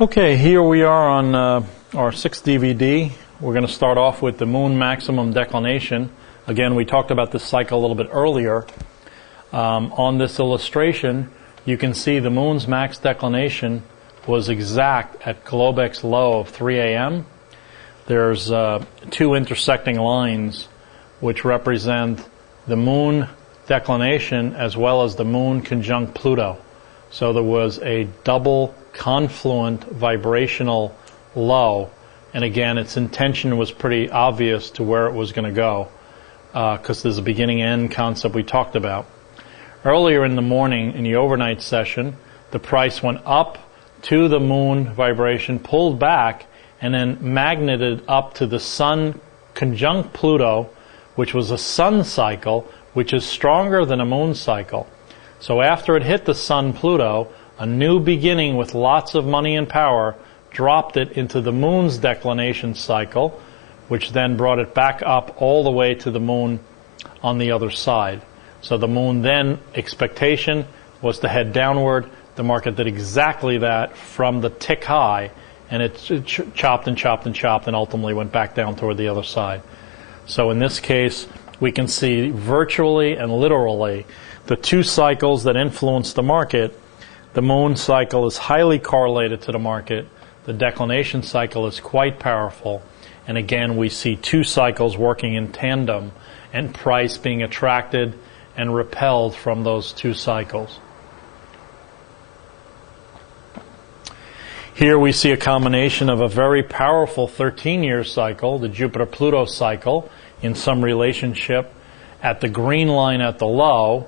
Okay, here we are on our sixth DVD. We're going to start off with the moon maximum declination. Again, we talked about this cycle a little bit earlier. On this illustration, you can see the moon's max declination was exact at Globex low of 3 a.m. There's two intersecting lines which represent the moon declination as well as the moon conjunct Pluto. So there was a double confluent vibrational low, and again its intention was pretty obvious to where it was going to go because there's a beginning-end concept we talked about. Earlier in the morning in the overnight session, the price went up to the moon vibration, pulled back, and then magneted up to the sun conjunct Pluto, which was a sun cycle, which is stronger than a moon cycle. So after it hit the sun Pluto, a new beginning with lots of money and power dropped it into the moon's declination cycle, which then brought it back up all the way to the moon on the other side. So the moon then, expectation was to head downward. The market did exactly that from the tick high, and it chopped and chopped and chopped and ultimately went back down toward the other side. So in this case, we can see virtually and literally the two cycles that influence the market. The moon cycle is highly correlated to the market. The declination cycle is quite powerful. And again, we see two cycles working in tandem and price being attracted and repelled from those two cycles. Here we see a combination of a very powerful 13-year cycle, the Jupiter-Pluto cycle, in some relationship at the green line at the low.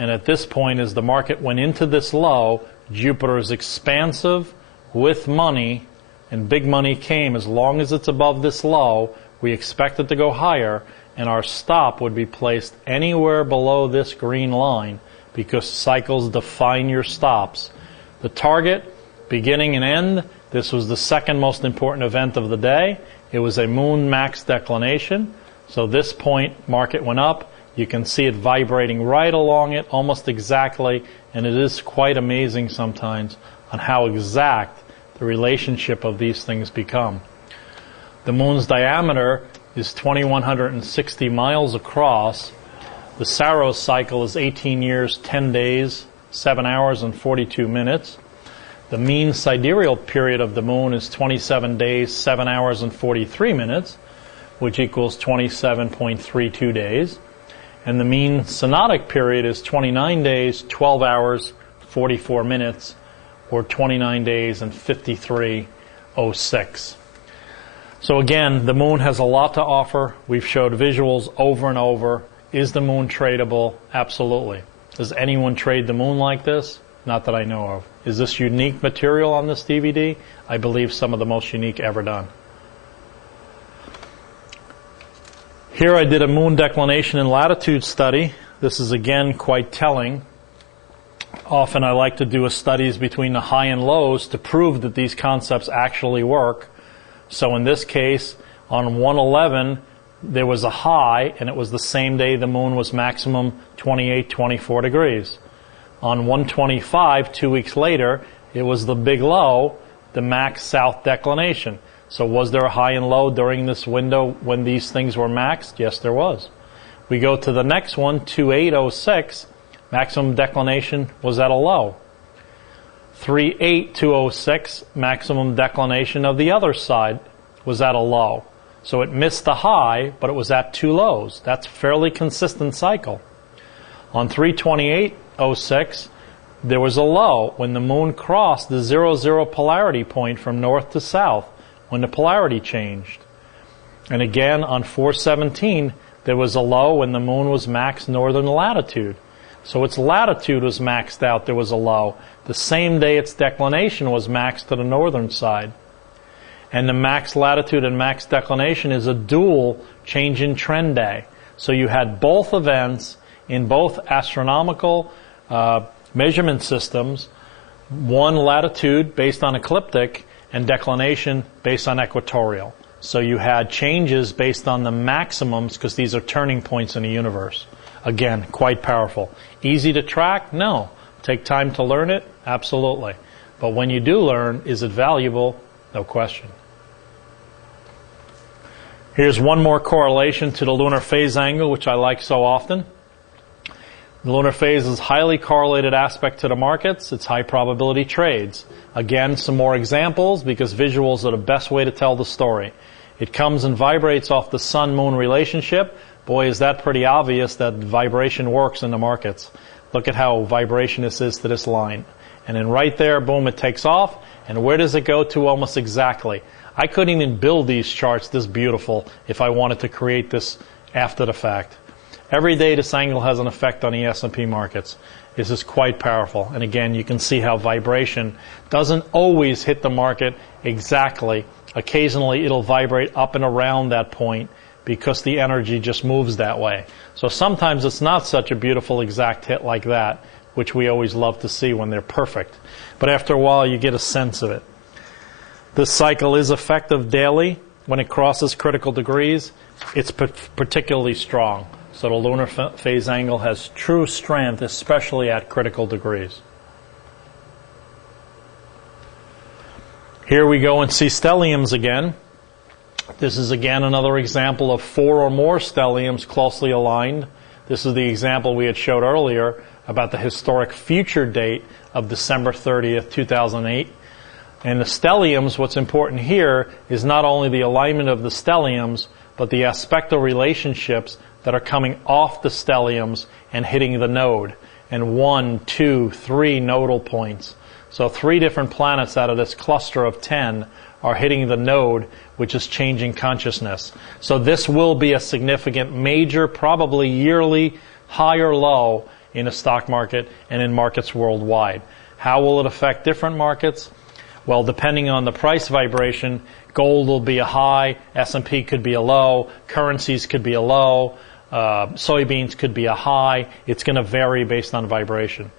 And at this point, as the market went into this low, Jupiter is expansive with money, and big money came. As long as it's above this low, we expect it to go higher, and our stop would be placed anywhere below this green line because cycles define your stops. The target, beginning and end, this was the second most important event of the day. It was a moon max declination. So this point, market went up. You can see it vibrating right along it almost exactly, and it is quite amazing sometimes on how exact the relationship of these things become. The moon's diameter is 2,160 miles across. The Saros cycle is 18 years, 10 days, 7 hours, and 42 minutes. The mean sidereal period of the moon is 27 days, 7 hours, and 43 minutes, which equals 27.32 days. And the mean synodic period is 29 days, 12 hours, 44 minutes, or 29 days and 53:06. So again, the moon has a lot to offer. We've showed visuals over and over. Is the moon tradable? Absolutely. Does anyone trade the moon like this? Not that I know of. Is this unique material on this DVD? I believe some of the most unique ever done. Here I did a moon declination and latitude study. This is again quite telling. Often I like to do studies between the high and lows to prove that these concepts actually work. So in this case, on 111, there was a high, and it was the same day the moon was maximum 28, 24 degrees. On 125, 2 weeks later, it was the big low, the max south declination. So was there a high and low during this window when these things were maxed? Yes, there was. We go to the next one, 2806, maximum declination was at a low. 38206, maximum declination of the other side was at a low. So it missed the high, but it was at two lows. That's a fairly consistent cycle. On 32806, there was a low when the moon crossed the 00 polarity point from north to south, when the polarity changed. And again, on 417, there was a low when the moon was max northern latitude. So its latitude was maxed out, there was a low. The same day its declination was maxed to the northern side. And the max latitude and max declination is a dual change in trend day. So you had both events in both astronomical measurement systems, one latitude based on ecliptic and declination based on equatorial. So you had changes based on the maximums because these are turning points in the universe. Again, quite powerful. Easy to track? No. Take time to learn it? Absolutely. But when you do learn, is it valuable? No question. Here's one more correlation to the lunar phase angle, which I like so often. The lunar phase is highly correlated aspect to the markets. It's high probability trades. Again, some more examples because visuals are the best way to tell the story. It comes and vibrates off the sun-moon relationship. Boy, is that pretty obvious that vibration works in the markets. Look at how vibration this is to this line. And then right there, boom, it takes off. And where does it go to almost exactly? I couldn't even build these charts this beautiful if I wanted to create this after the fact. Every day this angle has an effect on the S&P markets. This is quite powerful. And again, you can see how vibration doesn't always hit the market exactly. Occasionally it'll vibrate up and around that point because the energy just moves that way. So sometimes it's not such a beautiful exact hit like that, which we always love to see when they're perfect. But after a while you get a sense of it. This cycle is effective daily. When it crosses critical degrees, it's particularly strong. So the lunar phase angle has true strength, especially at critical degrees. Here we go and see stelliums again. This is again another example of 4 or more stelliums closely aligned. This is the example we had showed earlier about the historic future date of December 30th, 2008. And the stelliums, what's important here is not only the alignment of the stelliums, but the aspectal relationships that are coming off the stelliums and hitting the node. And 1, 2, 3 nodal points. So 3 different planets out of this cluster of 10 are hitting the node, which is changing consciousness. So this will be a significant, major, probably yearly high or low in the stock market and in markets worldwide. How will it affect different markets? Well, depending on the price vibration, gold will be a high, S&P could be a low, currencies could be a low, soybeans could be a high. It's going to vary based on vibration.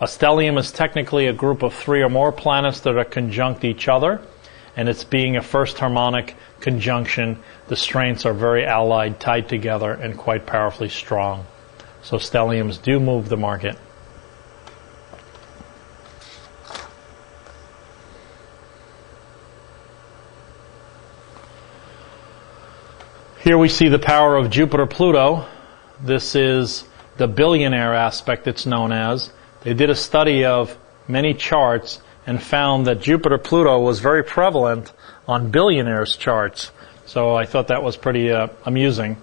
A stellium is technically a group of 3 or more planets that are conjunct each other, and it's being a first harmonic conjunction. The strengths are very allied, tied together, and quite powerfully strong. So stelliums do move the market. Here we see the power of Jupiter-Pluto. This is the billionaire aspect it's known as. They did a study of many charts and found that Jupiter-Pluto was very prevalent on billionaires' charts. So I thought that was pretty amusing.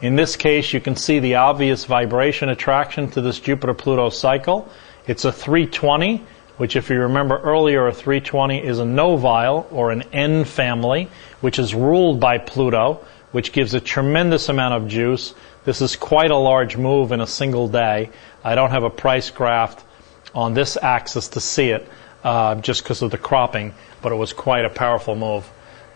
In this case, you can see the obvious vibration attraction to this Jupiter-Pluto cycle. It's a 320, which if you remember earlier, a 320 is a novile or an N family, which is ruled by Pluto, which gives a tremendous amount of juice. This is quite a large move in a single day. I don't have a price graph on this axis to see it just because of the cropping, but it was quite a powerful move.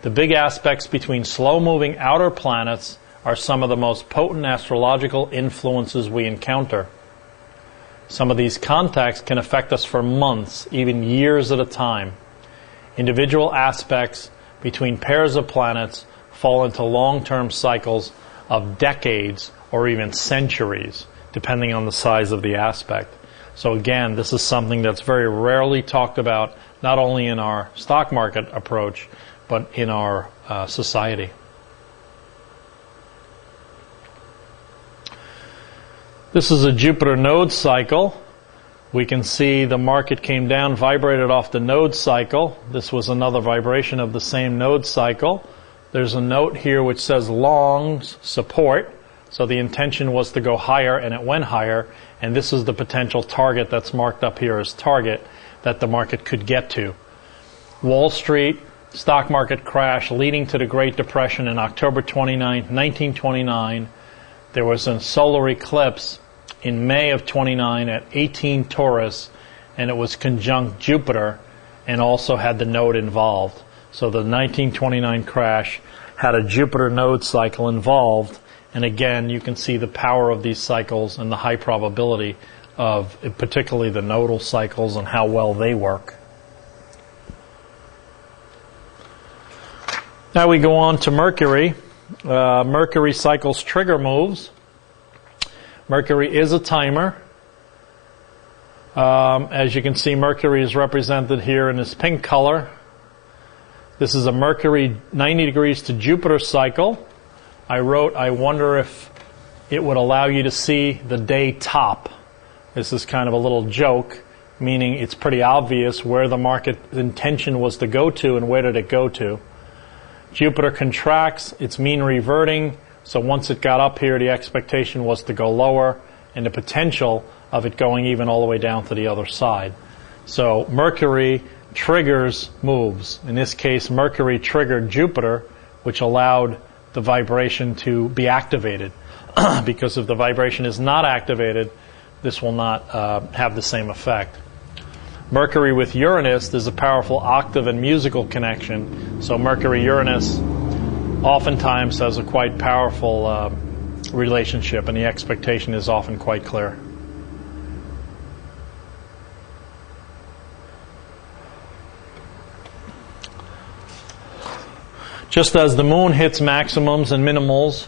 The big aspects between slow-moving outer planets are some of the most potent astrological influences we encounter. Some of these contacts can affect us for months, even years at a time. Individual aspects between pairs of planets fall into long-term cycles of decades or even centuries, depending on the size of the aspect. So again, this is something that's very rarely talked about, not only in our stock market approach, but in our society. This is a Jupiter node cycle. We can see the market came down, vibrated off the node cycle. This was another vibration of the same node cycle. There's a note here which says long support. So the intention was to go higher, and it went higher. And this is the potential target that's marked up here as target that the market could get to. Wall Street stock market crash leading to the Great Depression in October 29, 1929. There was a solar eclipse in May of 29 at 18 Taurus, and it was conjunct Jupiter and also had the node involved. So the 1929 crash had a Jupiter node cycle involved, and again you can see the power of these cycles and the high probability of particularly the nodal cycles and how well they work. Now we go on to Mercury. Mercury cycles trigger moves. Mercury is a timer. As you can see, Mercury is represented here in this pink color. This is a Mercury 90 degrees to Jupiter cycle. I wrote, I wonder if it would allow you to see the day top. This is kind of a little joke, meaning it's pretty obvious where the market intention was to go to and where did it go to. Jupiter contracts, it's mean reverting, so once it got up here, the expectation was to go lower, and the potential of it going even all the way down to the other side. So Mercury triggers moves. In this case, Mercury triggered Jupiter, which allowed the vibration to be activated. Because if the vibration is not activated, this will not have the same effect. Mercury with Uranus, there's a powerful octave and musical connection. So Mercury-Uranus oftentimes has a quite powerful relationship, and the expectation is often quite clear. Just as the moon hits maximums and minimals,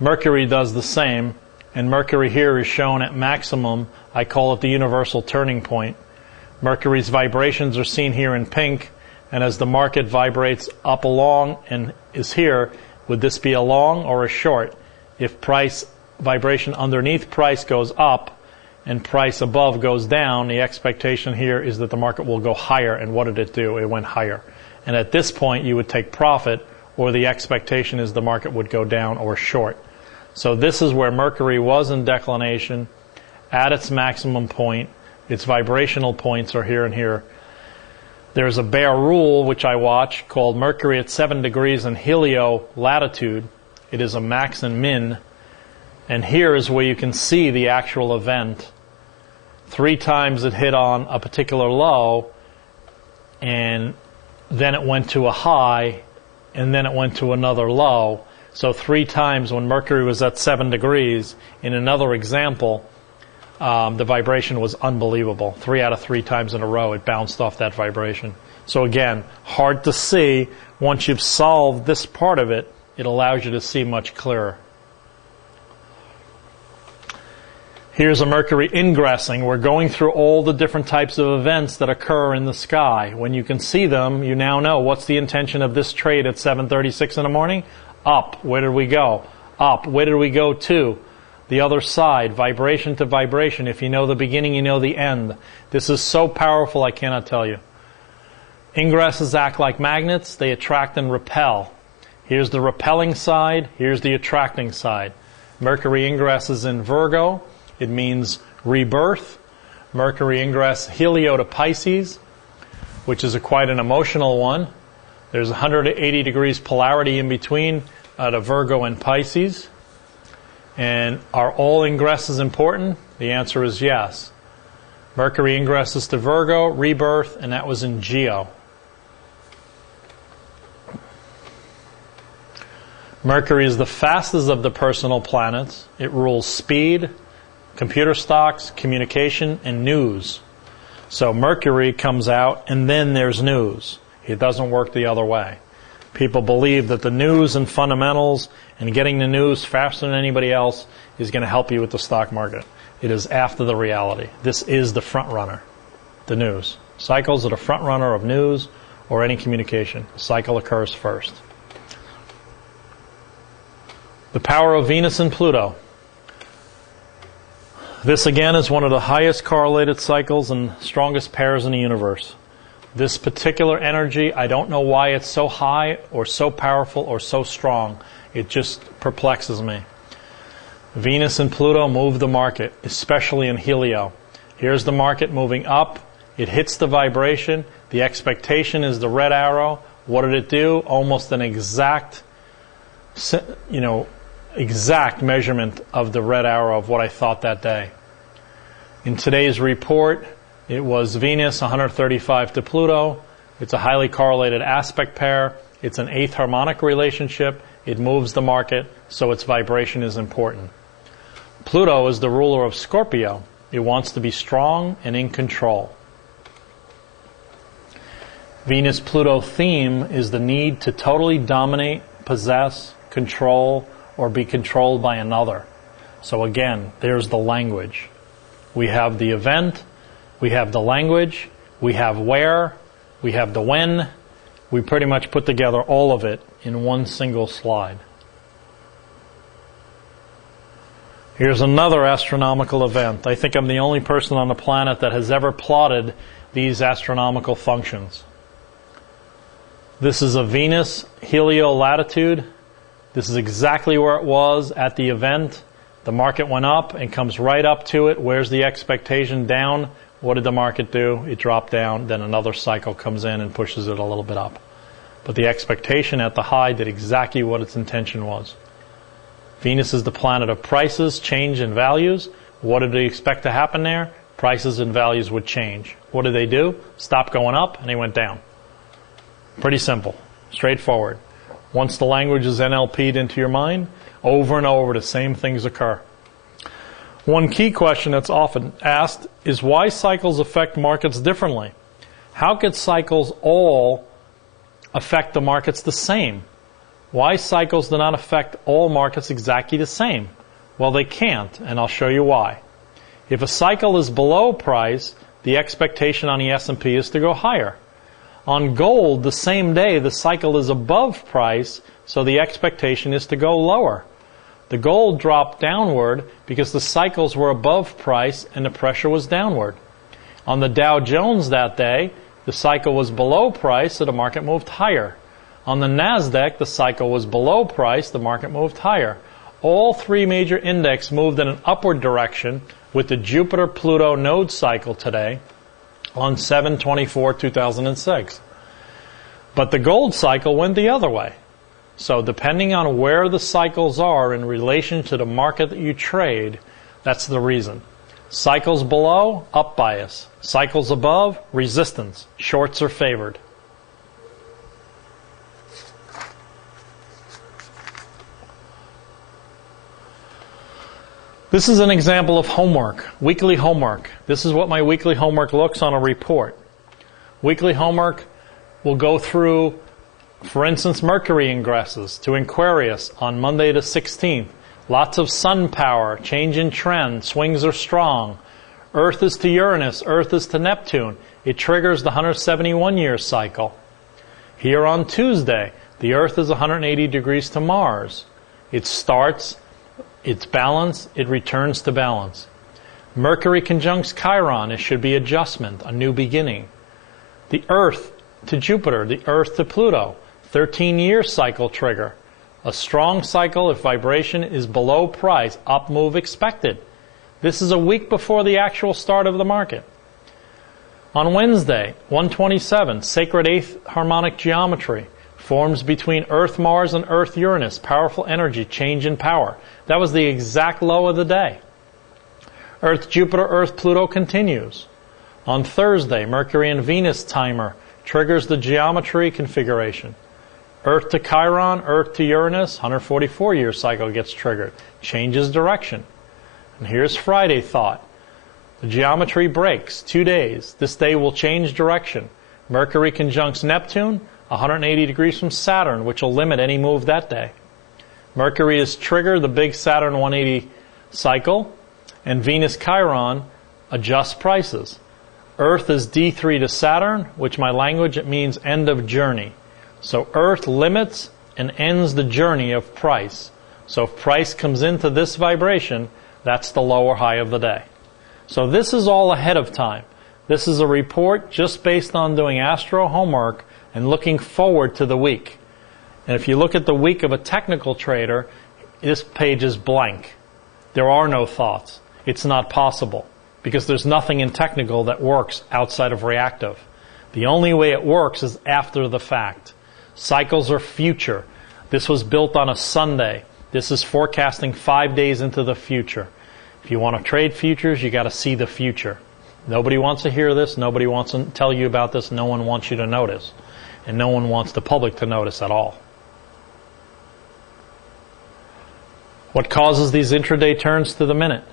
Mercury does the same, and Mercury here is shown at maximum. I call it the universal turning point. Mercury's vibrations are seen here in pink, and as the market vibrates up along and is here, would this be a long or a short? If price vibration underneath price goes up and price above goes down, the expectation here is that the market will go higher. And what did it do? It went higher. And at this point, you would take profit, or the expectation is the market would go down or short. So this is where Mercury was in declination at its maximum point. Its vibrational points are here and here. There's a bare rule, which I watch, called Mercury at 7 degrees in helio latitude. It is a max and min. And here is where you can see the actual event. 3 times it hit on a particular low, and then it went to a high, and then it went to another low. So 3 times when Mercury was at 7 degrees, in another example, the vibration was unbelievable. 3 out of 3 times in a row, it bounced off that vibration. So again, hard to see. Once you've solved this part of it, it allows you to see much clearer. Here's a Mercury ingressing. We're going through all the different types of events that occur in the sky. When you can see them, you now know what's the intention of this trade at 7:36 in the morning. Up. Where did we go? Up. Where did we go to? The other side. Vibration to vibration. If you know the beginning, you know the end. This is so powerful, I cannot tell you. Ingresses act like magnets. They attract and repel. Here's the repelling side. Here's the attracting side. Mercury ingress is in Virgo. It means rebirth. Mercury ingress helio to Pisces, which is quite an emotional one. There's 180 degrees polarity in between to Virgo and Pisces. And are all ingresses important? The answer is yes. Mercury ingresses to Virgo, rebirth, and that was in Geo. Mercury is the fastest of the personal planets. It rules speed, computer stocks, communication, and news. So Mercury comes out, and then there's news. It doesn't work the other way. People believe that the news and fundamentals and getting the news faster than anybody else is going to help you with the stock market. It is after the reality. This is the front runner, the news. Cycles are the front runner of news or any communication. The cycle occurs first. The power of Venus and Pluto. This again is one of the highest correlated cycles and strongest pairs in the universe. This particular energy, I don't know why it's so high or so powerful or so strong. It just perplexes me. Venus and Pluto move the market, especially in helio. Here's the market moving up. It hits the vibration. The expectation is the red arrow. What did it do? Almost an exact measurement of the red arrow of what I thought that day. In today's report, it was Venus 135 to Pluto. It's a highly correlated aspect pair. It's an 8th harmonic relationship. It moves the market, so its vibration is important. Pluto is the ruler of Scorpio. It wants to be strong and in control. Venus-Pluto theme is the need to totally dominate, possess, control, or be controlled by another. So again, there's the language. We have the event, We have the language, we have where, we have the when. We pretty much put together all of it in one single slide. Here's another astronomical event. I think I'm the only person on the planet that has ever plotted these astronomical functions. This is a Venus heliolatitude. This is exactly where it was at the event. The market went up and comes right up to it. Where's the expectation? Down. What did the market do? It dropped down. Then another cycle comes in and pushes it a little bit up. But the expectation at the high did exactly what its intention was. Venus is the planet of prices, change, and values. What did they expect to happen there? Prices and values would change. What did they do? Stop going up, and they went down. Pretty simple. Straightforward. Once the language is NLP'd into your mind, over and over the same things occur. One key question that's often asked is why cycles affect markets differently. How could cycles all affect the markets the same? Why cycles do not affect all markets exactly the same? Well, they can't, and I'll show you why. If a cycle is below price, the expectation on the S&P is to go higher. On gold, the same day, the cycle is above price, so the expectation is to go lower. The gold dropped downward because the cycles were above price and the pressure was downward. On the Dow Jones that day, the cycle was below price, so the market moved higher. On the NASDAQ, the cycle was below price, the market moved higher. All three major indexes moved in an upward direction with the Jupiter-Pluto node cycle today on 7/24/2006. But the gold cycle went the other way. So depending on where the cycles are in relation to the market that you trade, that's the reason. Cycles below, up bias. Cycles above, resistance. Shorts are favored. This is an example of homework, weekly homework. This is what my weekly homework looks on a report. Weekly homework will go through, for instance, Mercury ingresses to Aquarius on Monday the 16th. Lots of sun power, change in trend, swings are strong. Earth is to Uranus, Earth is to Neptune. It triggers the 171-year cycle. Here on Tuesday, the Earth is 180 degrees to Mars. It starts its balance, it returns to balance. Mercury conjuncts Chiron, it should be adjustment, a new beginning. The Earth to Jupiter, the Earth to Pluto, 13-year cycle trigger. A strong cycle if vibration is below price, up move expected. This is a week before the actual start of the market. On Wednesday, 127, sacred eighth harmonic geometry. Forms between Earth, Mars, and Earth, Uranus. Powerful energy, change in power. That was the exact low of the day. Earth, Jupiter, Earth, Pluto continues. On Thursday, Mercury and Venus timer triggers the geometry configuration. Earth to Chiron, Earth to Uranus, 144-year cycle gets triggered. Changes direction. And here's Friday thought. The geometry breaks, 2 days. This day will change direction. Mercury conjuncts Neptune, 180 degrees from Saturn, which will limit any move that day. Mercury is triggered, the big Saturn 180 cycle, and Venus Chiron adjusts prices. Earth is D3 to Saturn, which my language, it means end of journey. So Earth limits and ends the journey of price. So if price comes into this vibration, that's the low or high of the day. So this is all ahead of time. This is a report just based on doing astro homework and looking forward to the week. And if you look at the week of a technical trader, this page is blank. There are no thoughts. It's not possible because there's nothing in technical that works outside of reactive. The only way it works is after the fact. Cycles are future. This was built on a Sunday. This is forecasting 5 days into the future. If you want to trade futures, you got to see the future. Nobody wants to hear this. Nobody wants to tell you about this. No one wants you to notice. And no one wants the public to notice at all. What causes these intraday turns to the minute?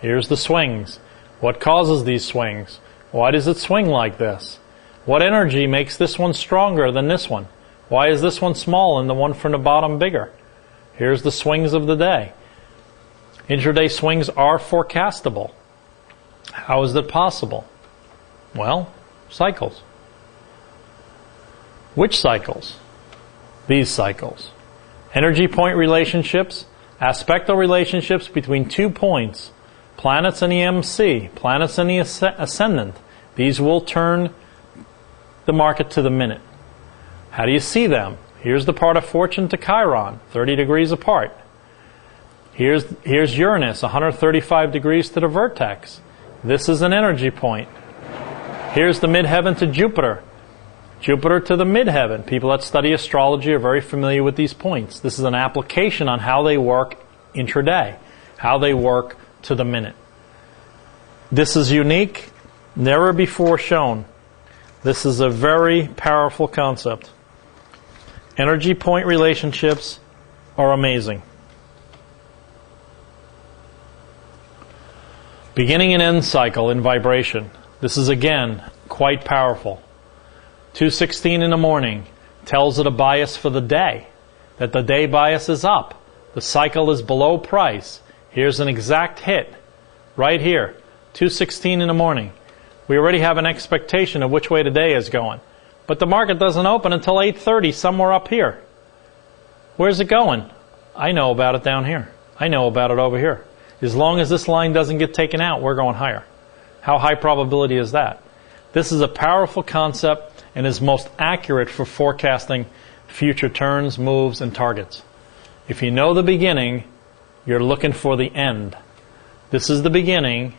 Here's the swings. What causes these swings? Why does it swing like this? What energy makes this one stronger than this one? Why is this one small and the one from the bottom bigger? Here's the swings of the day. Intraday swings are forecastable. How is that possible? Well, cycles. Which cycles? These cycles. Energy point relationships, aspectal relationships between 2 points, planets in the MC, planets in the ascendant. These will turn the market to the minute. How do you see them? Here's the part of fortune to Chiron, 30 degrees apart. Here's Uranus, 135 degrees to the vertex. This is an energy point. Here's the midheaven to Jupiter. Jupiter to the midheaven. People that study astrology are very familiar with these points. This is an application on how they work intraday, how they work to the minute. This is unique, never before shown. This is a very powerful concept. Energy point relationships are amazing. Beginning and end cycle in vibration. This is again quite powerful. 2:16 in the morning tells it a bias for the day, that the day bias is up. The cycle is below price. Here's an exact hit right here, 2:16 in the morning. We already have an expectation of which way the day is going. But the market doesn't open until 8:30, somewhere up here. Where's it going? I know about it down here. I know about it over here. As long as this line doesn't get taken out, we're going higher. How high probability is that? This is a powerful concept and is most accurate for forecasting future turns, moves, and targets. If you know the beginning, you're looking for the end. This is the beginning,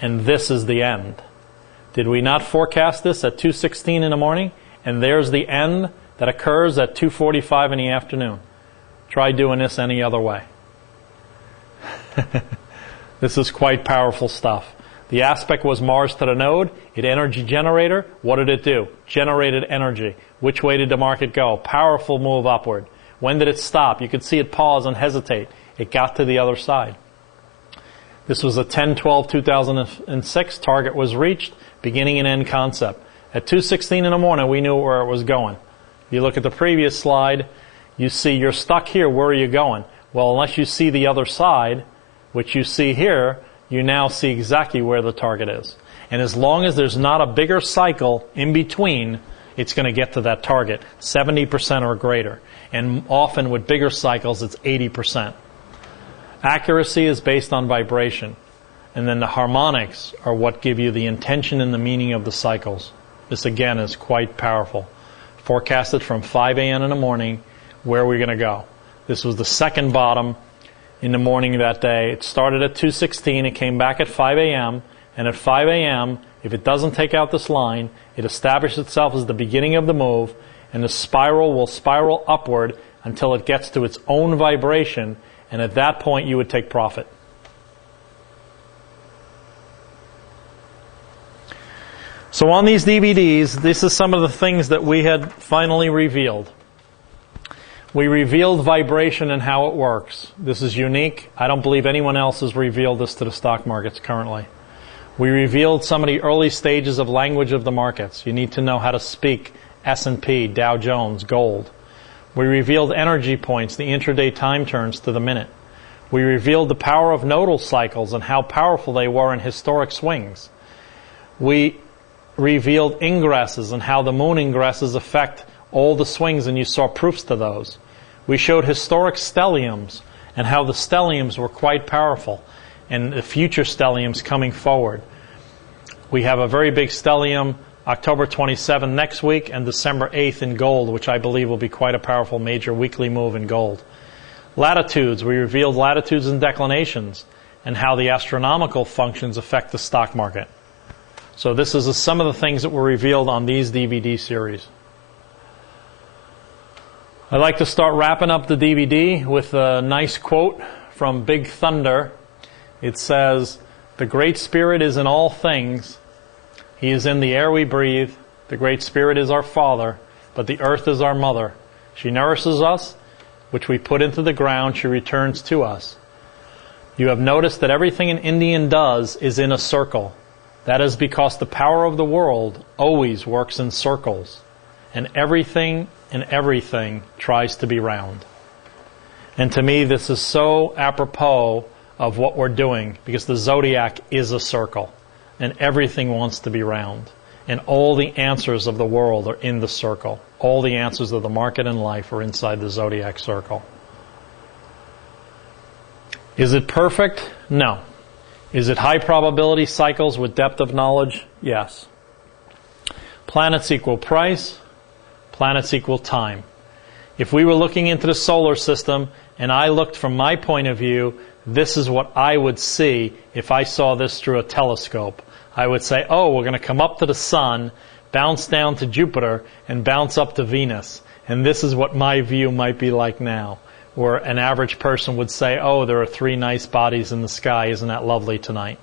and this is the end. Did we not forecast this at 2:16 in the morning? And there's the end that occurs at 2:45 in the afternoon. Try doing this any other way. This is quite powerful stuff. The aspect was Mars to the node, it energy generator. What did it do? Generated energy. Which way did the market go? Powerful move upward. When did it stop? You could see it pause and hesitate. It got to the other side. This was a 10/12/2006. Target was reached. Beginning and end concept. At 2:16 in the morning, we knew where it was going. If you look at the previous slide, you see you're stuck here. Where are you going? Well, unless you see the other side, which you see here, you now see exactly where the target is. And as long as there's not a bigger cycle in between, it's going to get to that target, 70% or greater. And often with bigger cycles, it's 80%. Accuracy is based on vibration. And then the harmonics are what give you the intention and the meaning of the cycles. This again is quite powerful. Forecasted from 5 a.m. in the morning, where we're going to go. This was the second bottom in the morning that day. It started at 2:16, it came back at 5 a.m., and at 5 a.m., if it doesn't take out this line, it establishes itself as the beginning of the move, and the spiral will spiral upward until it gets to its own vibration, and at that point you would take profit. So on these DVDs, this is some of the things that we had finally revealed. We revealed vibration and how it works. This is unique. I don't believe anyone else has revealed this to the stock markets currently. We revealed some of the early stages of language of the markets. You need to know how to speak S&P, Dow Jones, gold. We revealed energy points, the intraday time turns to the minute. We revealed the power of nodal cycles and how powerful they were in historic swings. We revealed ingresses and how the moon ingresses affect all the swings, and you saw proofs to those. We showed historic stelliums and how the stelliums were quite powerful, and the future stelliums coming forward. We have a very big stellium October 27th next week and December 8th in gold, which I believe will be quite a powerful major weekly move in gold. Latitudes, we revealed latitudes and declinations and how the astronomical functions affect the stock market. So this is some of the things that were revealed on these DVD series. I'd like to start wrapping up the DVD with a nice quote from Big Thunder. It says, "The Great Spirit is in all things. He is in the air we breathe. The Great Spirit is our Father, but the earth is our mother. She nourishes us, which we put into the ground, she returns to us." You have noticed that everything an Indian does is in a circle. That is because the power of the world always works in circles, and everything tries to be round. And to me, this is so apropos of what we're doing, because the zodiac is a circle. and everything wants to be round. And all the answers of the world are in the circle. All the answers of the market and life are inside the zodiac circle. Is it perfect? No. Is it high probability cycles with depth of knowledge? Yes. Planets equal price. Planets equal time. If we were looking into the solar system and I looked from my point of view, this is what I would see if I saw this through a telescope. I would say, oh, we're going to come up to the sun, bounce down to Jupiter, and bounce up to Venus. And this is what my view might be like now, where an average person would say, oh, there are 3 nice bodies in the sky. Isn't that lovely tonight?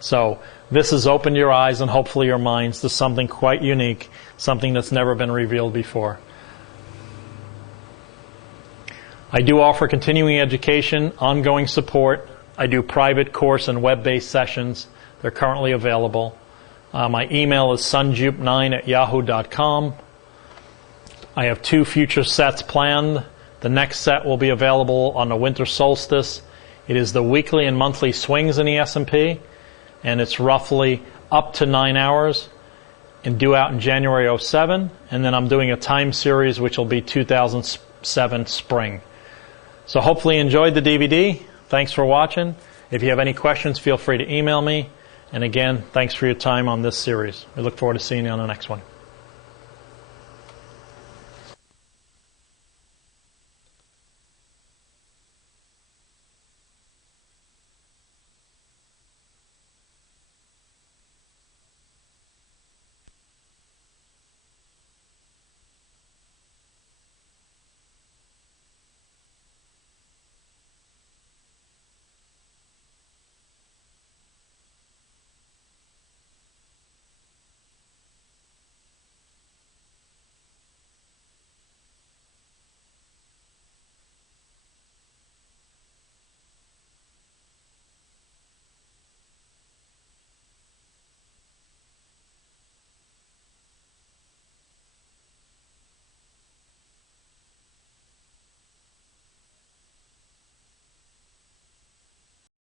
So this has opened your eyes and hopefully your minds to something quite unique, something that's never been revealed before. I do offer continuing education, ongoing support. I do private course and web-based sessions. They're currently available. My email is sunjup9@yahoo.com. I have 2 future sets planned. The next set will be available on the winter solstice. It is the weekly and monthly swings in the S&P, and it's roughly up to 9 hours and due out in January 07. And then I'm doing a time series which will be 2007 spring. So hopefully you enjoyed the DVD. Thanks for watching. If you have any questions, feel free to email me. And again, thanks for your time on this series. We look forward to seeing you on the next one.